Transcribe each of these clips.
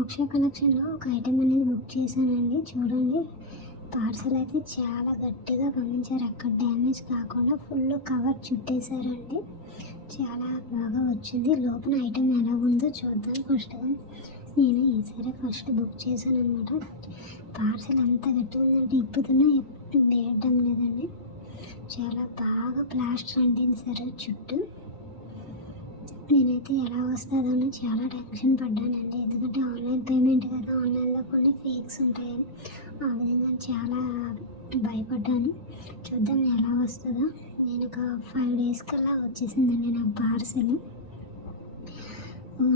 మోక్ష కలెక్షన్లో ఒక ఐటెం అనేది బుక్ చేశానండి. చూడండి, పార్సల్ అయితే చాలా గట్టిగా పంపించారు. ఎక్కడ డ్యామేజ్ కాకుండా ఫుల్ కవర్ చుట్టేశారండి. చాలా బాగా వచ్చింది. లోపల ఐటెం ఎలా ఉందో చూద్దాం. నేను ఈసారి ఫస్ట్ బుక్ చేశాను అనమాట. పార్సల్ ఎంత గట్టిగా ఉందంటే ఇప్పుతున్నా వేయటం లేదండి. చాలా బాగా ప్లాస్టర్ అంటించారు చుట్టూ. నేనైతే ఎలా వస్తుందో అని చాలా టెన్షన్ పడ్డానండి. ఎందుకంటే ఆన్లైన్ పేమెంట్ కదా, ఆన్లైన్లో కొన్ని ఫేక్స్ ఉంటాయని ఆ విధంగా చాలా భయపడ్డాను. చూద్దాం ఎలా వస్తుందో. నేను ఒక 5 days కల్లా వచ్చేసిందండి నాకు పార్సల్.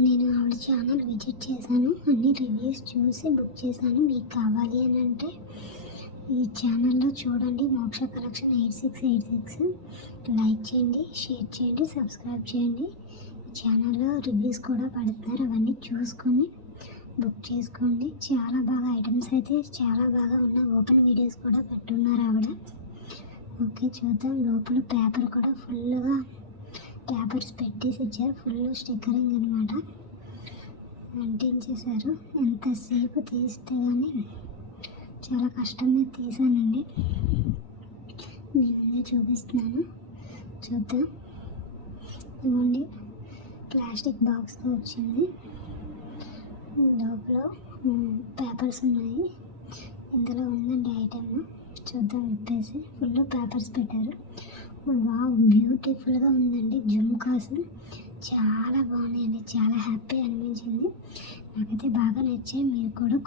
నేను ఆవిడ ఛానల్ విజిట్ చేశాను, అన్ని రివ్యూస్ చూసి బుక్ చేశాను. మీకు కావాలి అని అంటే ఈ ఛానల్లో చూడండి, మోక్ష కలెక్షన్ 8686. లైక్ చేయండి, షేర్ చేయండి, సబ్స్క్రైబ్ చేయండి. ఛానల్లో రివ్యూస్ కూడా పడుతున్నారు, అవన్నీ చూసుకొని బుక్ చేసుకోండి. చాలా బాగా ఐటమ్స్ అయితే చాలా బాగా ఉన్నాయి. ఓపెన్ వీడియోస్ కూడా పెట్టున్నారు ఆవిడ. ఓకే, చూద్దాం. లోపల పేపర్ కూడా ఫుల్గా పేపర్స్ పెట్టేసి ఇచ్చారు. ఫుల్ స్టిక్కరింగ్ అనమాట అంటించేశారు. ఎంతసేపు తీస్తే కానీ చాలా కష్టం మీద తీసానండి. మీ ముందే చూపిస్తున్నాను, చూద్దాం. ఇవ్వండి, ప్లాస్టిక్ బాక్స్తో వచ్చింది. లోపల పేపర్స్ ఉన్నాయి. ఇందులో ఉందండి ఐటెమ్. చూద్దాం విప్పేసి. ఫుల్ పేపర్స్ పెట్టారు. వావ్, బ్యూటిఫుల్గా ఉందండి. జుమ్కాస్ చాలా బాగున్నాయండి. చాలా హ్యాపీ అనిపించింది. నాకైతే బాగా నచ్చాయి. మీరు కూడా